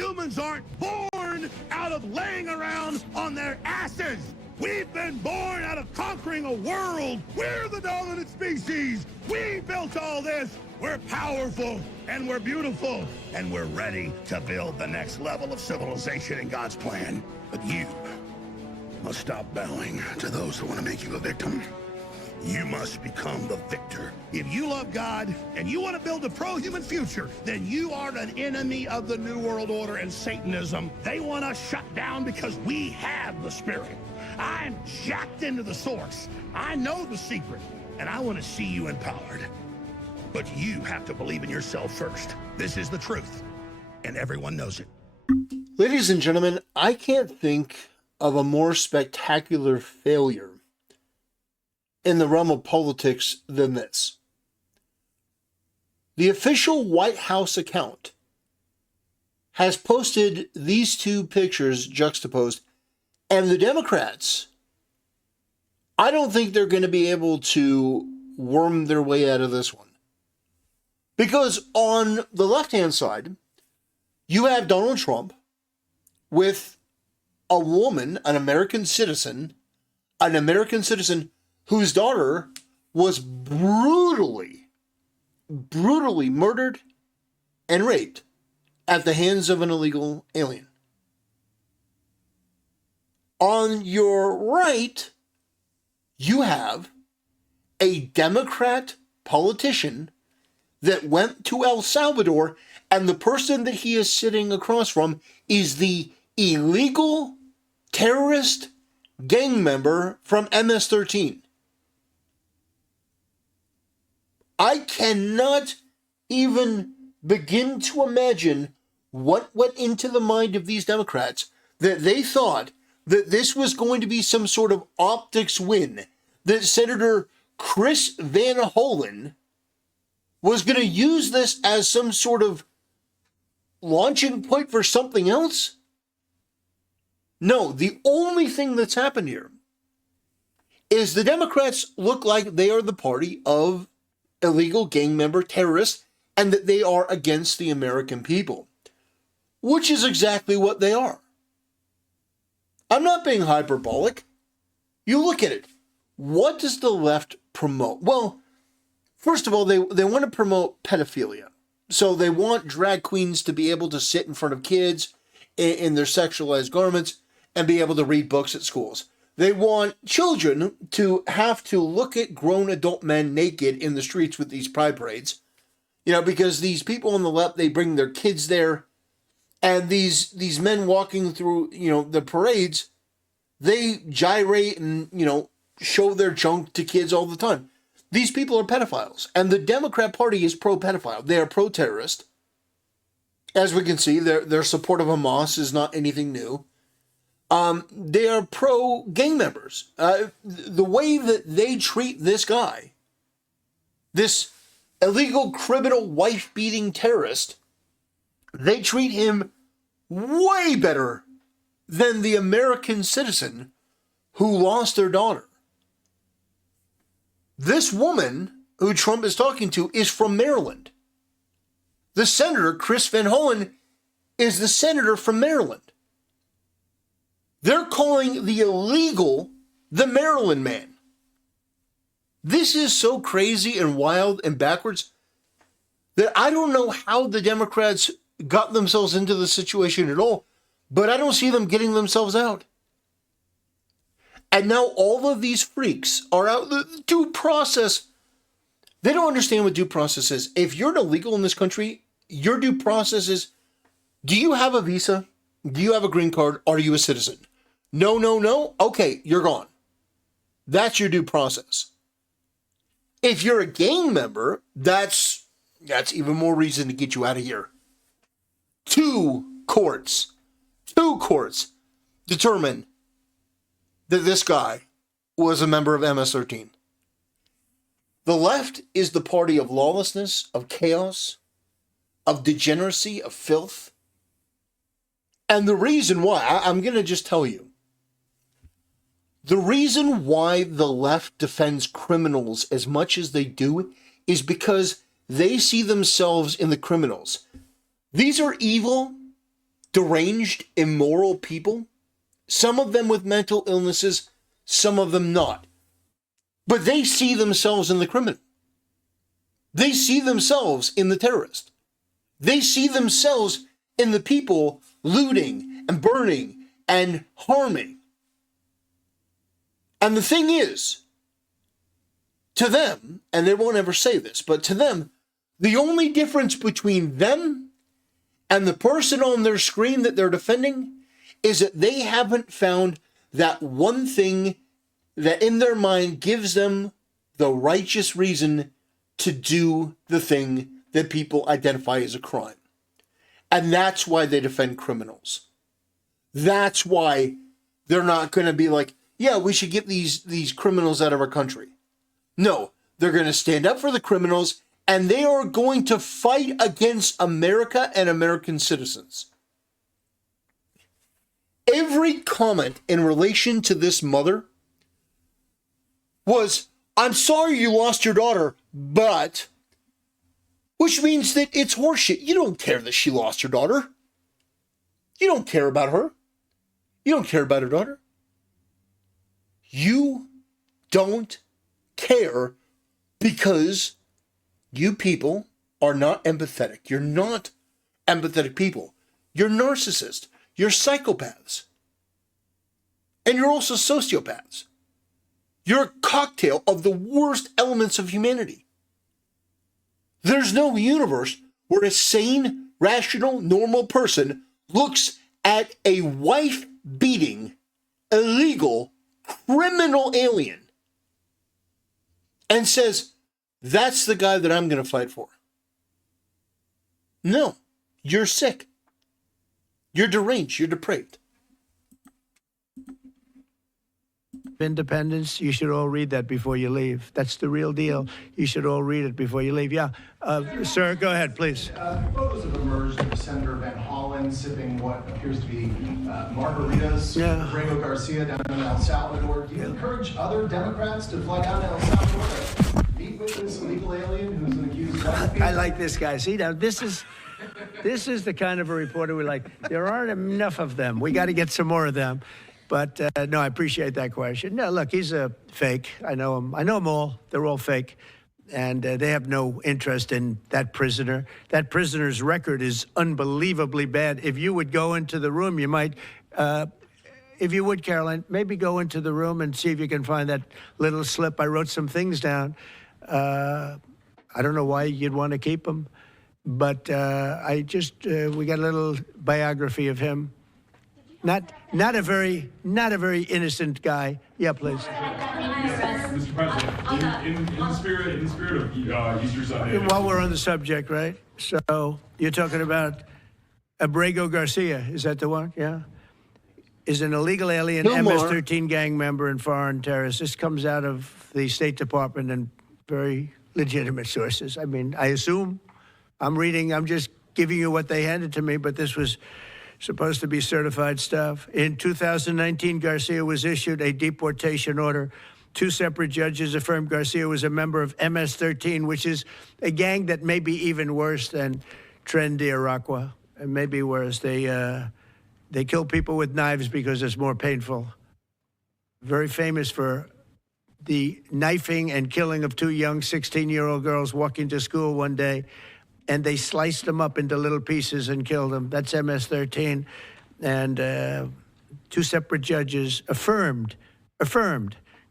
Humans aren't born out of laying around on their asses. We've been born out of conquering a world. We're the dominant species. We built all this. We're powerful, and we're beautiful, and we're ready to build the next level of civilization in God's plan. But you must stop bowing to those who want to make you a victim. You must become the victor. If you love God and you want to build a pro-human future, then you are an enemy of the New World Order and Satanism. They want us shut down because we have the Spirit. I'm jacked into the source. I know the secret, and I want to see you empowered. But you have to believe in yourself first. This is the truth, and everyone knows it. Ladies and gentlemen, I can't think of a more spectacular failure in the realm of politics than this. The official White House account has posted these two pictures juxtaposed, and the Democrats, I don't think they're going to be able to worm their way out of this one. Because on the left-hand side, you have Donald Trump with a woman, an American citizen whose daughter was brutally murdered and raped at the hands of an illegal alien. On your right, you have a Democrat politician that went to El Salvador, and the person that he is sitting across from is the illegal terrorist gang member from MS-13. I cannot even begin to imagine what went into the mind of these Democrats that they thought that this was going to be some sort of optics win, that Senator Chris Van Hollen was going to use this as some sort of launching point for something else. No, the only thing that's happened here is the Democrats look like they are the party of illegal gang member terrorists and that they are against the American people, which is exactly what they are. I'm not being hyperbolic. You look at it. What does the left promote? Well, first of all, they want to promote pedophilia. So they want drag queens to be able to sit in front of kids in their sexualized garments and be able to read books at schools. They want children to have to look at grown adult men naked in the streets with these pride parades. You know, because these people on the left, they bring their kids there. And these men walking through, the parades, they gyrate and, show their junk to kids all the time. These people are pedophiles. And the Democrat Party is pro-pedophile. They are pro-terrorist. As we can see, their support of Hamas is not anything new. They are pro-gang members. The way that they treat this guy, this illegal criminal wife-beating terrorist, they treat him way better than the American citizen who lost their daughter. This woman who Trump is talking to is from Maryland. The senator, Chris Van Hollen, is the senator from Maryland. They're calling the illegal the Maryland man. This is so crazy and wild and backwards that I don't know how the Democrats got themselves into the situation at all, but I don't see them getting themselves out. And now all of these freaks are out. The due process, they don't understand what due process is. If you're illegal in this country, your due process is, do you have a visa? Do you have a green card? Are you a citizen? No. Okay, you're gone. That's your due process. If you're a gang member, that's even more reason to get you out of here. Two courts determined that this guy was a member of MS-13. The left is the party of lawlessness, of chaos, of degeneracy, of filth. And the reason why, I'm going to just tell you, the reason why the left defends criminals as much as they do is because they see themselves in the criminals. These are evil, deranged, immoral people, some of them with mental illnesses, some of them not. But they see themselves in the criminal. They see themselves in the terrorist. They see themselves in the people looting and burning and harming. And the thing is, to them, and they won't ever say this, but to them, the only difference between them and the person on their screen that they're defending is that they haven't found that one thing that in their mind gives them the righteous reason to do the thing that people identify as a crime. And that's why they defend criminals. That's why they're not going to be like, yeah, we should get these criminals out of our country. No, they're going to stand up for the criminals, and they are going to fight against America and American citizens. Every comment in relation to this mother was, I'm sorry you lost your daughter, but, which means that it's horseshit. You don't care that she lost her daughter. You don't care about her. You don't care about her daughter. You don't care because you people are not empathetic. You're not empathetic people. You're narcissists. You're psychopaths. And you're also sociopaths. You're a cocktail of the worst elements of humanity. There's no universe where a sane, rational, normal person looks at a wife-beating, illegal, criminal alien and says, that's the guy that I'm going to fight for. No, you're sick. You're deranged. You're depraved. Independence, you should all read that before you leave. That's the real deal. You should all read it before you leave. Yeah. Sir, go ahead, please. Photos have emerged of Senator Van Hollen sipping what appears to be margaritas. Yeah. Diego Garcia down in El Salvador. Do you encourage other Democrats to fly down to El Salvador to meet with this illegal alien who's an accused wife? I like this guy. See, now, this is the kind of a reporter we like. There aren't enough of them. We got to get some more of them. But, no, I appreciate that question. No, look, he's a fake. I know him. I know them all. They're all fake. And they have no interest in that prisoner. That prisoner's record is unbelievably bad. If you would go into the room, you might, if you would, Caroline, maybe go into the room and see if you can find that little slip. I wrote some things down. I don't know why you'd want to keep them. But I just, we got a little biography of him. Not a very innocent guy. Yeah, please. Mr. President, in the spirit of Easter Sunday. While we're on the subject, right? So you're talking about Abrego Garcia. Is that the one? Yeah. Is an illegal alien, MS-13 gang member and foreign terrorist. This comes out of the State Department and very legitimate sources. I mean, I assume I'm just giving you what they handed to me, but this was supposed to be certified stuff. In 2019, Garcia was issued a deportation order. 2 separate judges affirmed Garcia was a member of MS-13, which is a gang that may be even worse than Tren de Aragua, and maybe worse. They kill people with knives because it's more painful. Very famous for the knifing and killing of 2 young 16-year-old girls walking to school one day, and they sliced them up into little pieces and killed them. That's MS-13. And 2 separate judges affirmed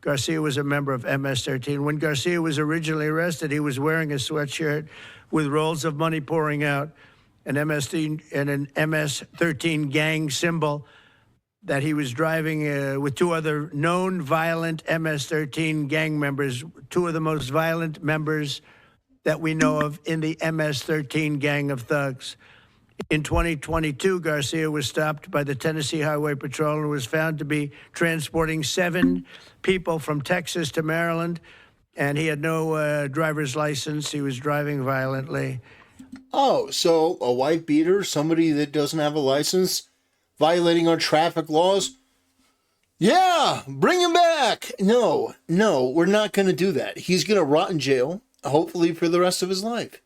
Garcia was a member of MS-13. When Garcia was originally arrested, he was wearing a sweatshirt with rolls of money pouring out, an MS-13 gang symbol that he was driving with 2 other known violent MS-13 gang members, 2 of the most violent members that we know of in the MS-13 gang of thugs. In 2022, Garcia was stopped by the Tennessee Highway Patrol and was found to be transporting 7 people from Texas to Maryland, and he had no driver's license. He was driving violently. Oh, so a wife beater, somebody that doesn't have a license, violating our traffic laws? Yeah, bring him back. No, we're not going to do that. He's going to rot in jail, hopefully for the rest of his life.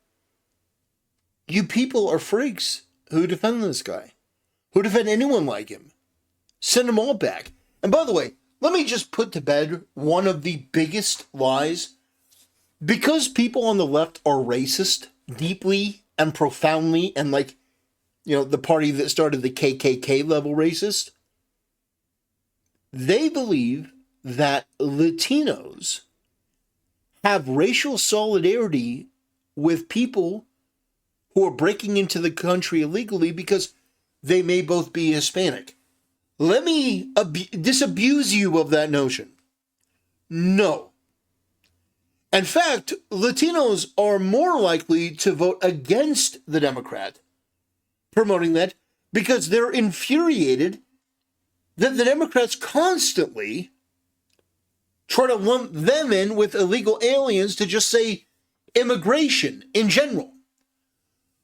You people are freaks who defend this guy. who'd offend anyone like him. Send them all back. And by the way, let me just put to bed one of the biggest lies. Because people on the left are racist, deeply and profoundly, and like, the party that started the KKK level racist, they believe that Latinos have racial solidarity with people who are breaking into the country illegally because they may both be Hispanic. Let me disabuse you of that notion. No. In fact, Latinos are more likely to vote against the Democrat promoting that because they're infuriated that the Democrats constantly try to lump them in with illegal aliens to just say immigration in general.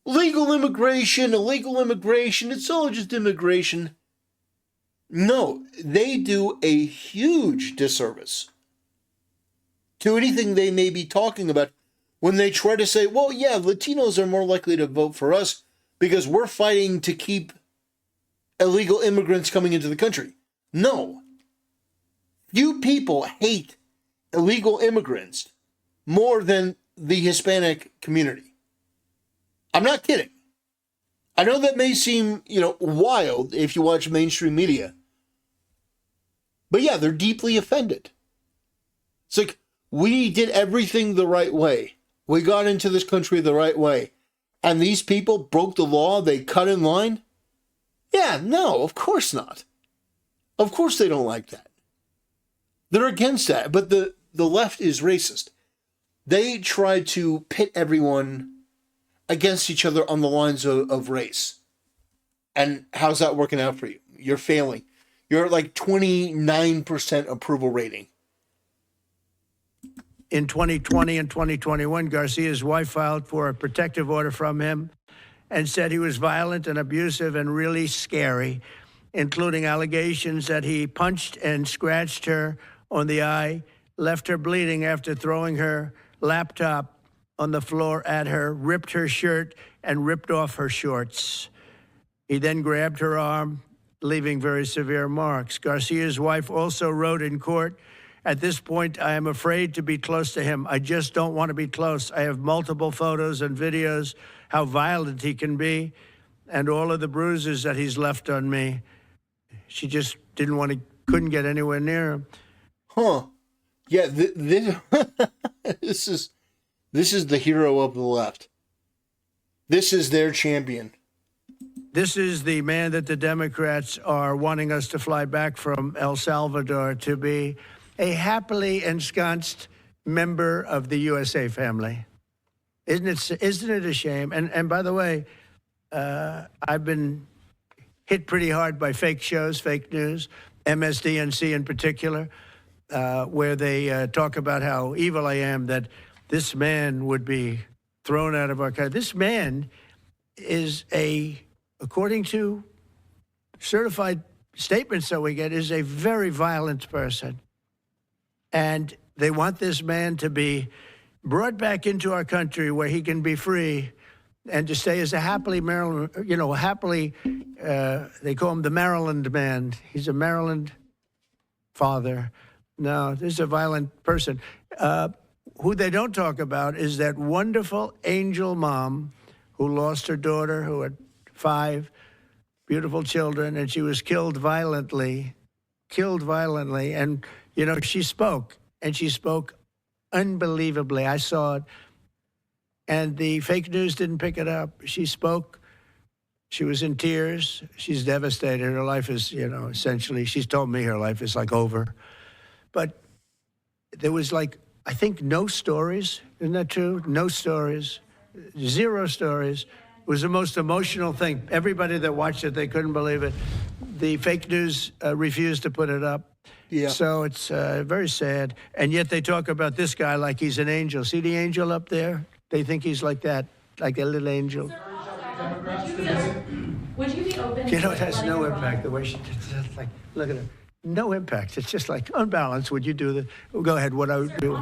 Legal immigration, illegal immigration, it's all just immigration. No, they do a huge disservice to anything they may be talking about when they try to say, well, yeah, Latinos are more likely to vote for us because we're fighting to keep illegal immigrants coming into the country. No. Few people hate illegal immigrants more than the Hispanic community. I'm not kidding. I know that may seem, wild if you watch mainstream media. But yeah, they're deeply offended. It's like, we did everything the right way. We got into this country the right way. And these people broke the law, they cut in line? Yeah, no, of course not. Of course they don't like that. They're against that. But the left is racist. They try to pit everyone against each other on the lines of race. And how's that working out for you? You're failing. You're at like 29% approval rating. In 2020 and 2021, Garcia's wife filed for a protective order from him and said he was violent and abusive and really scary, including allegations that he punched and scratched her on the eye, left her bleeding after throwing her laptop on the floor at her, ripped her shirt, and ripped off her shorts. He then grabbed her arm, leaving very severe marks. Garcia's wife also wrote in court, "At this point, I am afraid to be close to him. I just don't want to be close. I have multiple photos and videos, how violent he can be, and all of the bruises that he's left on me." She just couldn't get anywhere near him. Huh. Yeah, this is the hero of the left. This is their champion. This is the man that the Democrats are wanting us to fly back from El Salvador to be a happily ensconced member of the USA family. Isn't it a shame? And by the way, I've been hit pretty hard by fake shows, fake news, MS-13 in particular, where they talk about how evil I am, that this man would be thrown out of our country. This man is according to certified statements that we get, is a very violent person. And they want this man to be brought back into our country where he can be free and to stay as a happily Maryland, they call him the Maryland man. He's a Maryland father. No, this is a violent person. Who they don't talk about is that wonderful angel mom who lost her daughter, who had 5 beautiful children, and she was killed violently. And, she spoke, and she spoke unbelievably. I saw it. And the fake news didn't pick it up. She spoke. She was in tears. She's devastated. Her life is, essentially, she's told me her life is like over. But there was I think no stories. Isn't that true? No stories. 0 stories. It was the most emotional thing. Everybody that watched it, they couldn't believe it. The fake news refused to put it up. Yeah. So it's very sad. And yet they talk about this guy like he's an angel. See the angel up there? They think he's like that, like a little angel. Would you be open? It has no impact. The way she did it, look at her. No impact. It's just unbalanced. Would you do that? Go ahead. What I would do.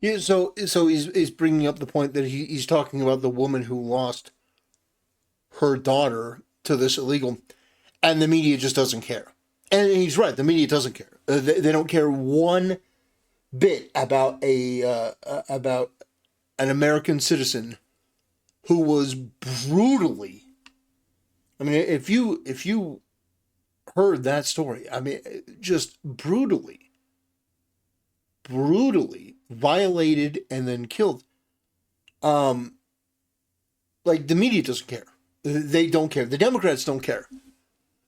Yeah. So he's bringing up the point that he's talking about the woman who lost her daughter to this illegal. And the media just doesn't care. And he's right. The media doesn't care. They don't care one bit about about an American citizen who was brutally. I mean, if you heard that story, I mean, just brutally violated and then killed. Like, the media doesn't care. They don't care. The Democrats don't care.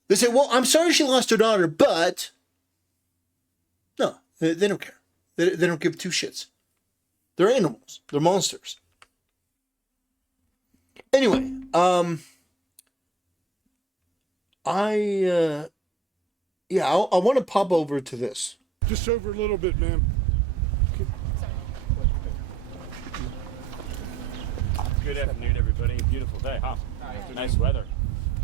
They say, well, I'm sorry she lost her daughter, but no, they don't care. They don't give two shits. They're animals. They're monsters. Anyway, I want to pop over to this. Just over a little bit, ma'am. Good afternoon, everybody. Beautiful day, huh? Nice weather.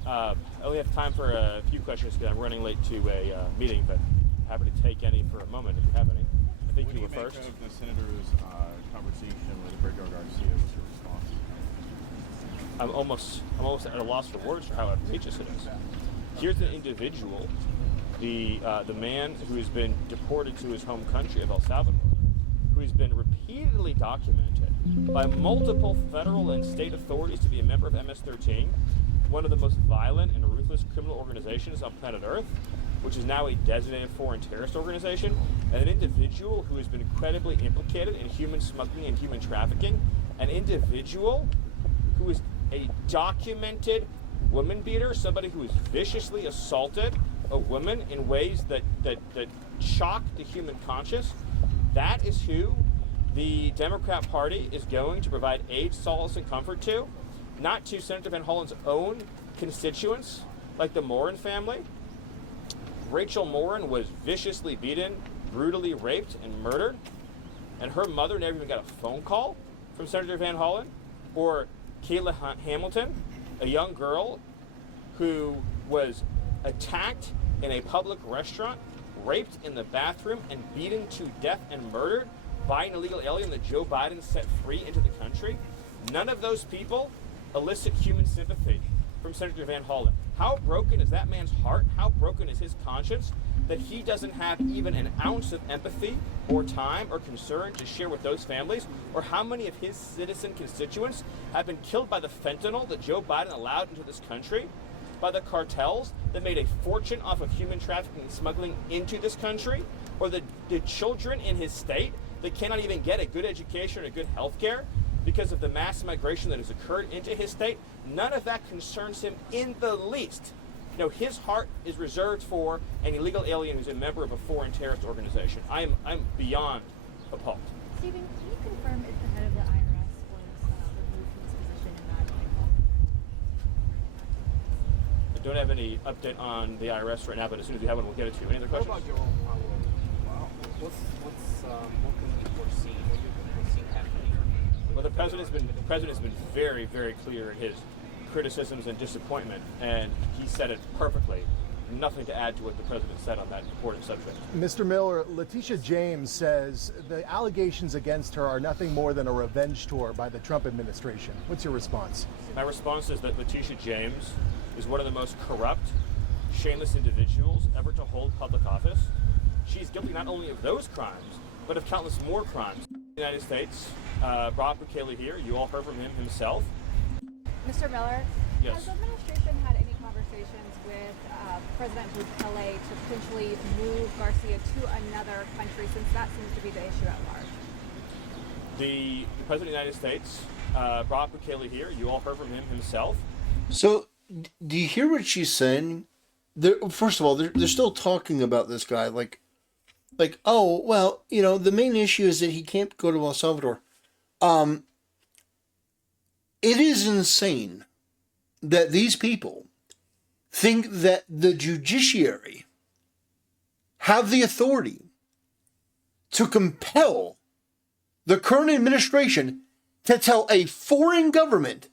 I only have time for a few questions because I'm running late to a meeting, but happy to take any for a moment if you have any. I think you were first. What do you make of the senator's conversation with Abrego Garcia? What's your response? I'm almost at a loss for words for how outrageous it is. Here's an individual, the man who has been deported to his home country of El Salvador, who has been repeatedly documented by multiple federal and state authorities to be a member of MS-13, one of the most violent and ruthless criminal organizations on planet Earth, which is now a designated foreign terrorist organization, and an individual who has been incredibly implicated in human smuggling and human trafficking, an individual who is a documented woman beater, somebody who has viciously assaulted a woman in ways that shock the human conscience. That is who the Democrat Party is going to provide aid, solace, and comfort to, not to Senator Van Hollen's own constituents, like the Morin family. Rachel Morin was viciously beaten, brutally raped, and murdered, and her mother never even got a phone call from Senator Van Hollen. Or Kayla Hamilton, a young girl who was attacked in a public restaurant, raped in the bathroom, and beaten to death and murdered by an illegal alien that Joe Biden set free into the country. None of those people elicit human sympathy from Senator Van Hollen. How broken is that man's heart? How broken is his conscience that he doesn't have even an ounce of empathy or time or concern to share with those families? Or how many of his citizen constituents have been killed by the fentanyl that Joe Biden allowed into this country, by the cartels that made a fortune off of human trafficking and smuggling into this country, or the children in his state that cannot even get a good education or a good health care because of the mass migration that has occurred into his state? None of that concerns him in the least. You know, his heart is reserved for an illegal alien who's a member of a foreign terrorist organization. I'm beyond appalled. Stephen, can you confirm if the head of the IRS was removed from his position in that? I don't have any update on the IRS right now, but as soon as we have one, we'll get it to you. Any other questions? What about your own power? What can we foresee? What do you foresee happening? Well, the president's been very, very clear in his criticisms and disappointment, and he said it perfectly. Nothing to add to what the president said on that important subject. Mr. Miller, Letitia James says the allegations against her are nothing more than a revenge tour by the Trump administration. What's your response? My response is that Letitia James is one of the most corrupt, shameless individuals ever to hold public office. She's guilty not only of those crimes, but of countless more crimes. The United States, Rob Bukele here, you all heard from him himself. Mr. Miller, Yes. has the administration had any conversations with President Bukele to potentially move Garcia to another country, since that seems to be the issue at large? The President of the United States, Rob Bukele here, you all heard from him himself. So, do you hear what she's saying? First of all, they're still talking about this guy like, oh, well, you know, the main issue is that he can't go to El Salvador. It is insane that these people think that the judiciary have the authority to compel the current administration to tell a foreign government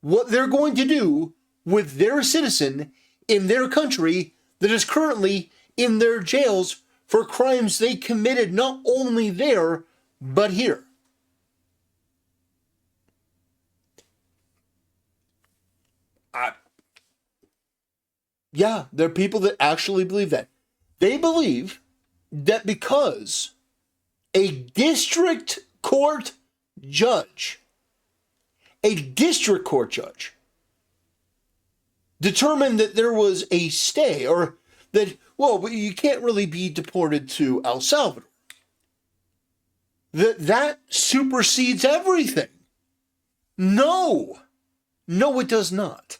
what they're going to do with their citizen in their country that is currently in their jails for crimes they committed not only there, but here. Yeah, there are people that actually believe that. They believe that because a district court judge, determined that there was a stay, or that, well, but you can't really be deported to El Salvador. That supersedes everything. No, it does not.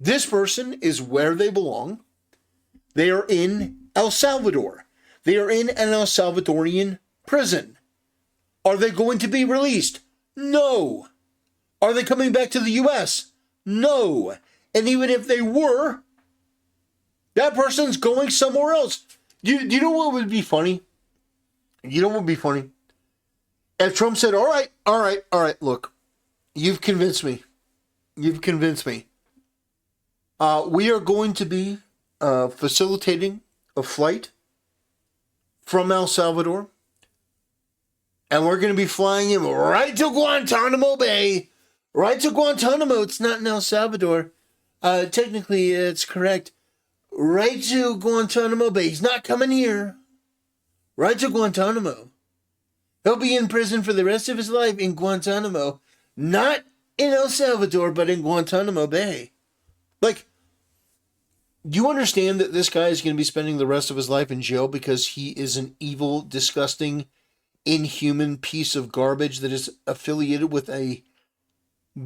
This person is where they belong. They are in El Salvador. They are in an El Salvadorian prison. Are they going to be released? No. Are they coming back to the U.S.? No. And even if they were, that person's going somewhere else. Do you know what would be funny? You know what would be funny? If Trump said, all right, look, you've convinced me. We are going to be facilitating a flight from El Salvador, and we're going to be flying him right to Guantanamo Bay. Right to Guantanamo. It's not in El Salvador. Technically, it's correct. Right to Guantanamo Bay. He's not coming here. Right to Guantanamo. He'll be in prison for the rest of his life in Guantanamo. Not in El Salvador, but in Guantanamo Bay. Like, do you understand that this guy is going to be spending the rest of his life in jail because he is an evil, disgusting, inhuman piece of garbage that is affiliated with a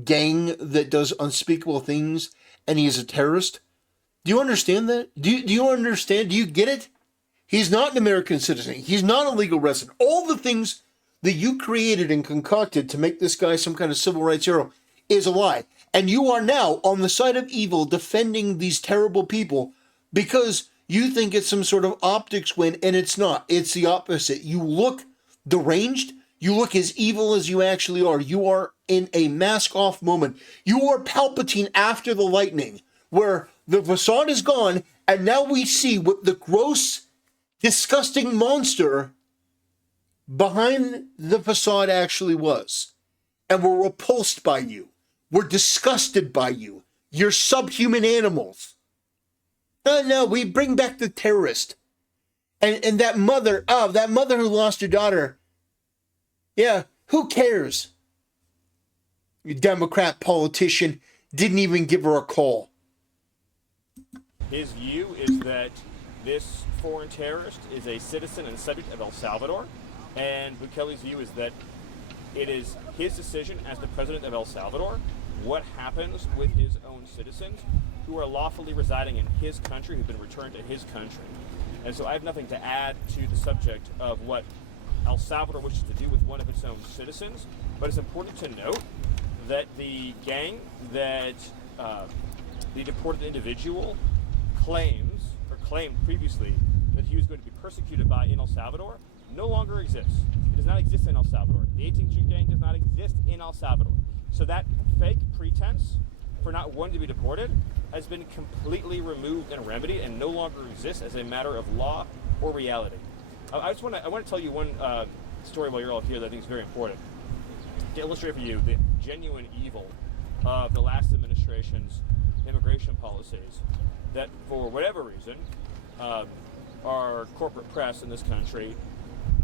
gang that does unspeakable things, and he is a terrorist? Do you understand that? Do you understand? Do you get it? He's not an American citizen. He's not a legal resident. All the things that you created and concocted to make this guy some kind of civil rights hero is a lie. And you are now on the side of evil defending these terrible people because you think it's some sort of optics win, and it's not. It's the opposite. You look deranged. You look as evil as you actually are. You are in a mask-off moment. You are Palpatine after the lightning, where the facade is gone, and now we see what the gross, disgusting monster behind the facade actually was. And we're repulsed by you. We're disgusted by you. You're subhuman animals. No, we bring back the terrorist. And that mother who lost her daughter. Yeah, who cares? You Democrat politician didn't even give her a call. His view is that this foreign terrorist is a citizen and subject of El Salvador, and Bukele's view is that it is his decision as the president of El Salvador what happens with his own citizens who are lawfully residing in his country, who've been returned to his country. And so I have nothing to add to the subject of what El Salvador wishes to do with one of its own citizens, but it's important to note that the gang that the deported individual claimed previously that he was going to be persecuted by in El Salvador no longer exists. It does not exist in El Salvador. The 18th Street Gang does not exist in El Salvador. So that fake pretense for not wanting to be deported has been completely removed and remedied and no longer exists as a matter of law or reality. I want to tell you one story while you're all here that I think is very important to illustrate for you the genuine evil of the last administration's immigration policies that, for whatever reason, our corporate press in this country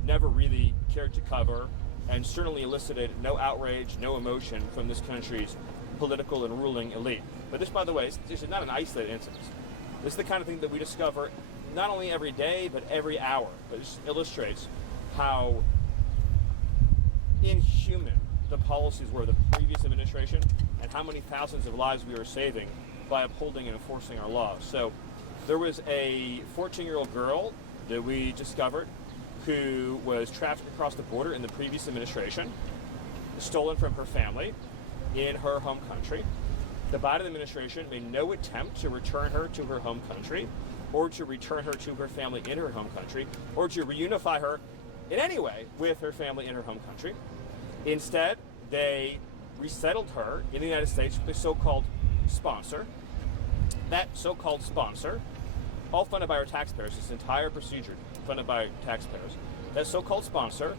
never really cared to cover, and certainly elicited no outrage, no emotion from this country's political and ruling elite. But this, by the way, this is not an isolated instance. This is the kind of thing that we discover not only every day, but every hour. But it just illustrates how inhuman the policies were of the previous administration and how many thousands of lives we are saving by upholding and enforcing our laws. So there was a 14-year-old girl that we discovered who was trafficked across the border in the previous administration, stolen from her family in her home country. The Biden administration made no attempt to return her to her home country, or to return her to her family in her home country, or to reunify her in any way with her family in her home country. Instead, they resettled her in the United States with a so-called sponsor. That so-called sponsor, all funded by our taxpayers, this entire procedure funded by taxpayers, that so-called sponsor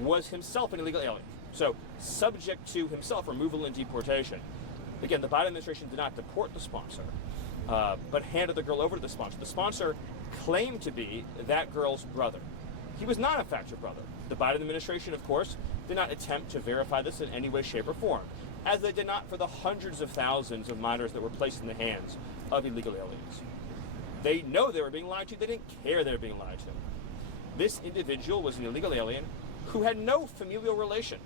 was himself an illegal alien. So subject to himself removal and deportation. Again, the Biden administration did not deport the sponsor. but handed the girl over to the sponsor. The sponsor claimed to be that girl's brother. He was not, in fact, her brother. The Biden administration, of course, did not attempt to verify this in any way, shape, or form, as they did not for the hundreds of thousands of minors that were placed in the hands of illegal aliens. They know they were being lied to. They didn't care they were being lied to. This individual was an illegal alien who had no familial relation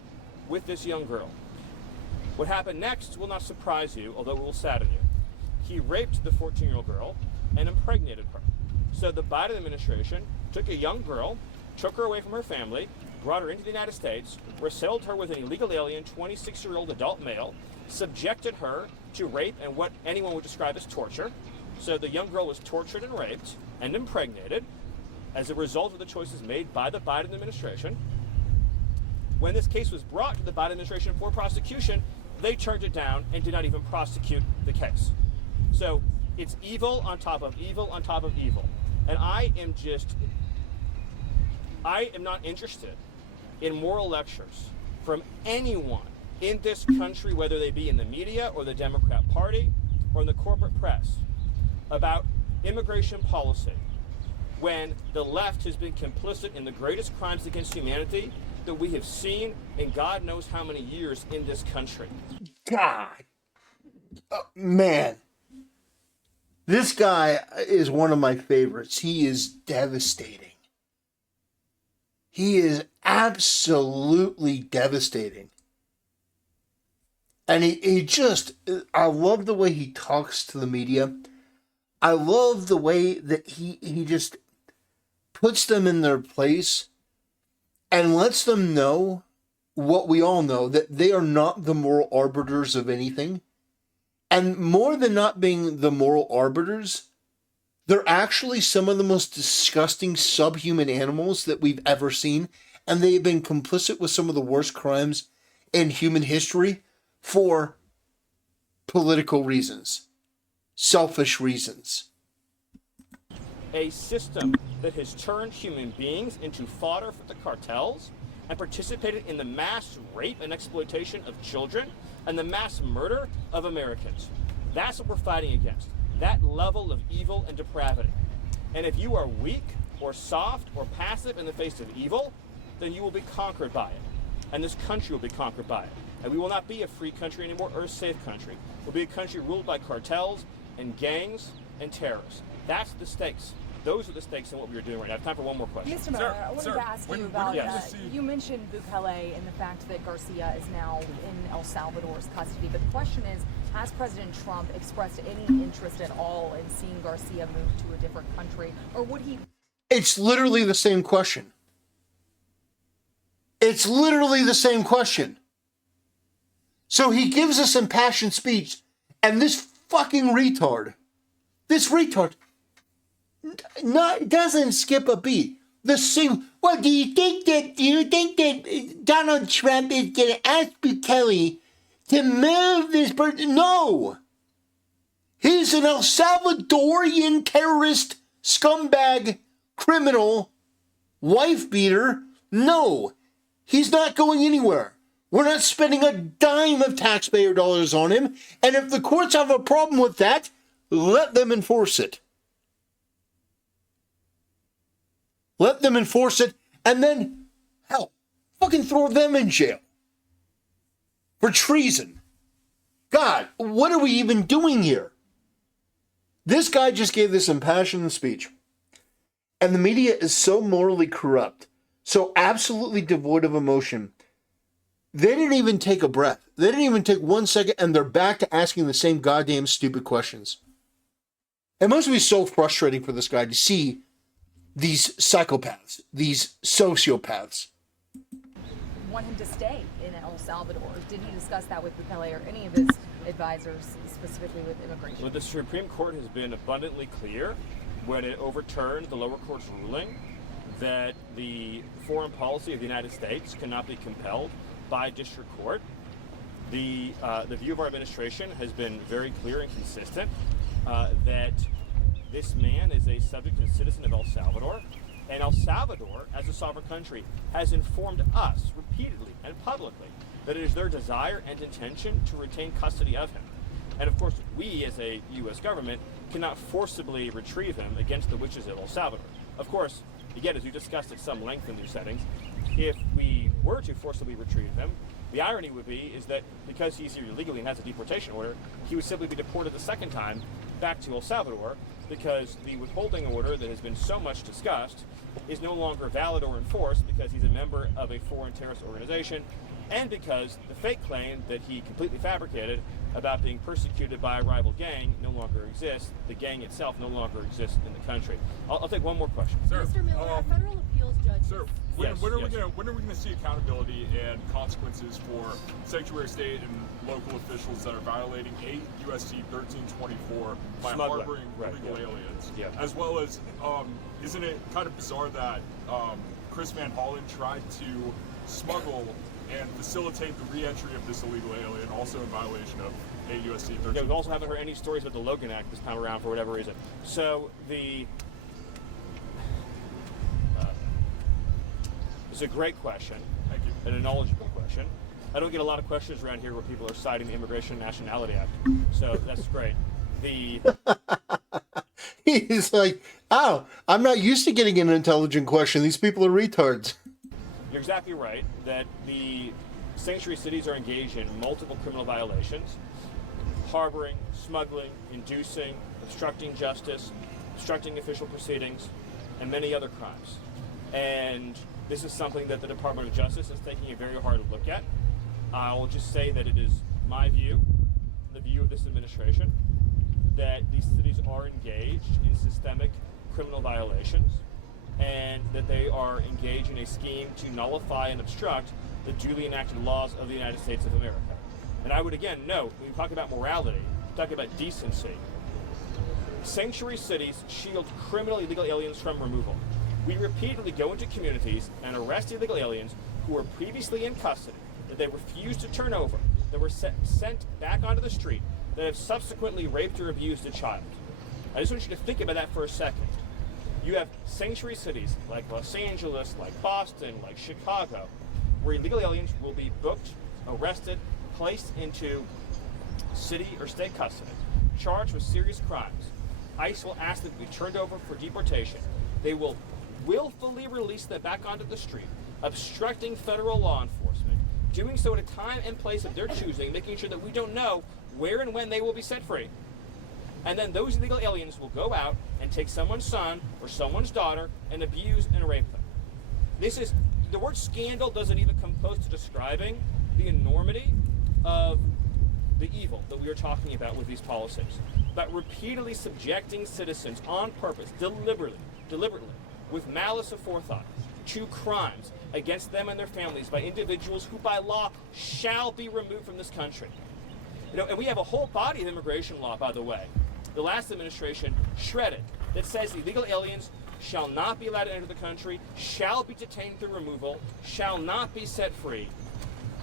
with this young girl. What happened next will not surprise you, although it will sadden you. He raped the 14-year-old girl and impregnated her. So the Biden administration took a young girl, took her away from her family, brought her into the United States, resettled her with an illegal alien, 26-year-old adult male, subjected her to rape and what anyone would describe as torture. So the young girl was tortured and raped and impregnated as a result of the choices made by the Biden administration. When this case was brought to the Biden administration for prosecution, they turned it down and did not even prosecute the case. So it's evil on top of evil on top of evil. And I am not interested in moral lectures from anyone in this country, whether they be in the media or the Democrat Party or in the corporate press, about immigration policy when the left has been complicit in the greatest crimes against humanity that we have seen in God knows how many years in this country. God. Man. This guy is one of my favorites. He is devastating. He is absolutely devastating. And I love the way he talks to the media. I love the way that he just puts them in their place and lets them know what we all know, that they are not the moral arbiters of anything. And more than not being the moral arbiters, they're actually some of the most disgusting subhuman animals that we've ever seen. And they have been complicit with some of the worst crimes in human history for political reasons, selfish reasons. A system that has turned human beings into fodder for the cartels and participated in the mass rape and exploitation of children and the mass murder of Americans. That's what we're fighting against. That level of evil and depravity. And if you are weak or soft or passive in the face of evil, then you will be conquered by it. And this country will be conquered by it. And we will not be a free country anymore or a safe country. We'll be a country ruled by cartels and gangs and terrorists. That's the stakes. Those are the stakes in what we are doing right now. I have time for one more question. Mr. Miller, I wanted to ask you about, you mentioned Bukele and the fact that Garcia is now in El Salvador's custody, but the question is, has President Trump expressed any interest at all in seeing Garcia move to a different country, or would he? It's literally the same question. It's literally the same question. So he gives us impassioned speech, and this fucking retard, doesn't skip a beat. The same. Well, do you think that Donald Trump is going to ask Bukele to move this person? No. He's an El Salvadorian terrorist, scumbag, criminal, wife beater. No, he's not going anywhere. We're not spending a dime of taxpayer dollars on him. And if the courts have a problem with that, let them enforce it. Let them enforce it, and then, hell, fucking throw them in jail for treason. God, what are we even doing here? This guy just gave this impassioned speech, and the media is so morally corrupt, so absolutely devoid of emotion. They didn't even take a breath. They didn't even take 1 second, and they're back to asking the same goddamn stupid questions. It must be so frustrating for this guy to see these psychopaths, these sociopaths. Want him to stay in El Salvador? Did he discuss that with Bukele or any of his advisors, specifically with immigration? Well, the Supreme Court has been abundantly clear when it overturned the lower court's ruling that the foreign policy of the United States cannot be compelled by district court. The view of our administration has been very clear and consistent that this man is a subject and citizen of El Salvador, and El Salvador, as a sovereign country, has informed us repeatedly and publicly that it is their desire and intention to retain custody of him. And of course, we as a U.S. government cannot forcibly retrieve him against the wishes of El Salvador. Of course, again, as we discussed at some length in these settings, if we were to forcibly retrieve him, the irony would be is that because he's here illegally and has a deportation order, he would simply be deported the second time back to El Salvador, because the withholding order that has been so much discussed is no longer valid or enforced because he's a member of a foreign terrorist organization, and because the fake claim that he completely fabricated about being persecuted by a rival gang no longer exists. The gang itself no longer exists in the country. I'll take one more question. Sir, Mr. Miller, a federal appeals judge. Sir, when Yes, are we yes. going to see accountability and consequences for sanctuary state and local officials that are violating 8 USC 1324 by Smuggling. harboring Right, illegal yeah. aliens? Yeah. As well as, isn't it kind of bizarre that Chris Van Hollen tried to smuggle and facilitate the re-entry of this illegal alien, also in violation of 8 USC 13. Yeah, we also haven't heard any stories about the Logan Act this time around for whatever reason. So it's a great question. Thank you. And a knowledgeable question. I don't get a lot of questions around here where people are citing the Immigration and Nationality Act. So that's great. He's like, oh, I'm not used to getting an intelligent question. These people are retards. You're exactly right that the sanctuary cities are engaged in multiple criminal violations: harboring, smuggling, inducing, obstructing justice, obstructing official proceedings, and many other crimes. And this is something that the Department of Justice is taking a very hard look at. I'll just say that it is my view, the view of this administration, that these cities are engaged in systemic criminal violations, and that they are engaged in a scheme to nullify and obstruct the duly enacted laws of the United States of America. And I would again note, when we talk about morality, talk about decency, sanctuary cities shield criminal illegal aliens from removal. We repeatedly go into communities and arrest illegal aliens who were previously in custody, that they refused to turn over, that were sent back onto the street, that have subsequently raped or abused a child. I just want you to think about that for a second. You have sanctuary cities like Los Angeles, like Boston, like Chicago, where illegal aliens will be booked, arrested, placed into city or state custody, charged with serious crimes. ICE will ask them to be turned over for deportation. They will willfully release them back onto the street, obstructing federal law enforcement, doing so at a time and place of their choosing, making sure that we don't know where and when they will be set free. And then those illegal aliens will go out and take someone's son or someone's daughter and abuse and rape them. The word scandal doesn't even come close to describing the enormity of the evil that we are talking about with these policies. But repeatedly subjecting citizens on purpose, deliberately, with malice aforethought, to crimes against them and their families by individuals who by law shall be removed from this country. And we have a whole body of immigration law, by the way, the last administration shredded, that says illegal aliens shall not be allowed to enter the country, shall be detained through removal, shall not be set free.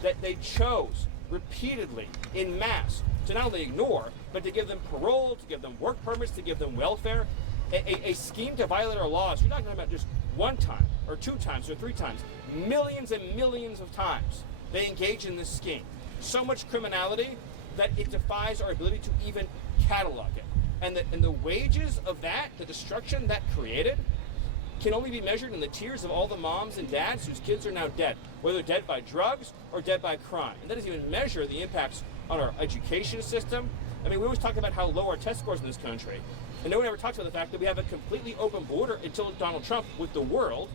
That they chose repeatedly, in mass, to not only ignore, but to give them parole, to give them work permits, to give them welfare, a scheme to violate our laws. You're not talking about just one time, or 2 times, or 3 times. Millions and millions of times they engage in this scheme. So much criminality that it defies our ability to even catalog it. And the wages of that, the destruction that created, can only be measured in the tears of all the moms and dads whose kids are now dead, whether dead by drugs or dead by crime. And that doesn't even measure the impacts on our education system. I mean, we always talk about how low our test scores in this country, and no one ever talks about the fact that we have a completely open border until Donald Trump with the world,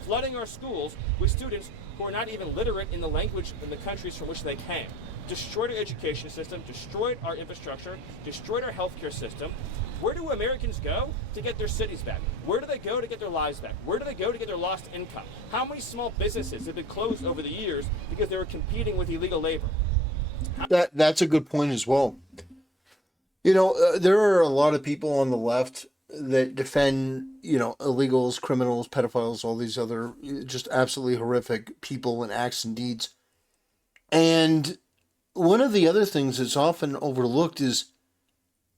flooding our schools with students who are not even literate in the language in the countries from which they came. Destroyed our education system, destroyed our infrastructure, destroyed our healthcare system. Where do Americans go to get their cities back? Where do they go to get their lives back? Where do they go to get their lost income? How many small businesses have been closed over the years because they were competing with illegal labor? That's a good point as well. There are a lot of people on the left that defend, illegals, criminals, pedophiles, all these other just absolutely horrific people and acts and deeds. And one of the other things that's often overlooked is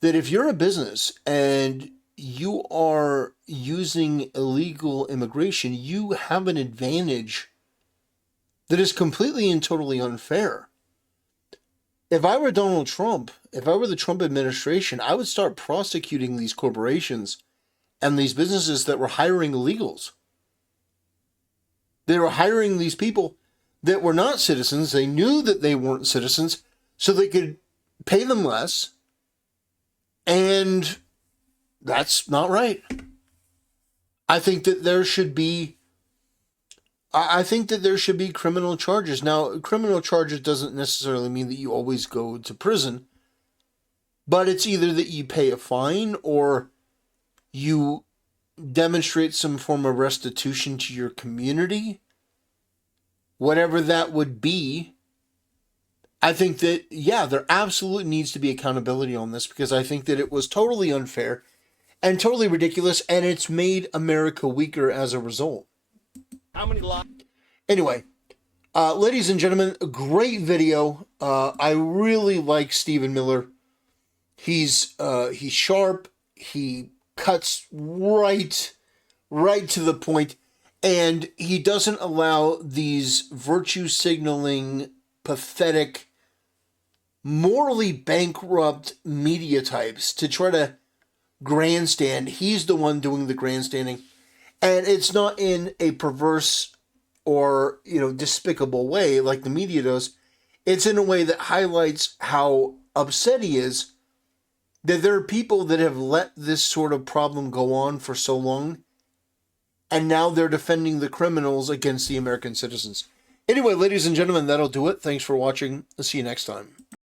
that if you're a business and you are using illegal immigration, you have an advantage that is completely and totally unfair. if I were Donald Trump, if I were the Trump administration, I would start prosecuting these corporations and these businesses that were hiring illegals. They were hiring these people that were not citizens. They knew that they weren't citizens, so they could pay them less. And that's not right. I think that there should be criminal charges. Now, criminal charges doesn't necessarily mean that you always go to prison, but it's either that you pay a fine or you demonstrate some form of restitution to your community. Whatever that would be, I think that, yeah, there absolutely needs to be accountability on this, because I think that it was totally unfair and totally ridiculous, and it's made America weaker as a result. How many lives? Anyway, ladies and gentlemen, a great video. I really like Stephen Miller. He's sharp. He cuts right to the point, and he doesn't allow these virtue signaling, pathetic, morally bankrupt media types to try to grandstand. He's the one doing the grandstanding, and it's not in a perverse or, despicable way like the media does. It's in a way that highlights how upset he is that there are people that have let this sort of problem go on for so long, and now they're defending the criminals against the American citizens. Anyway, ladies and gentlemen, that'll do it. Thanks for watching. I'll see you next time.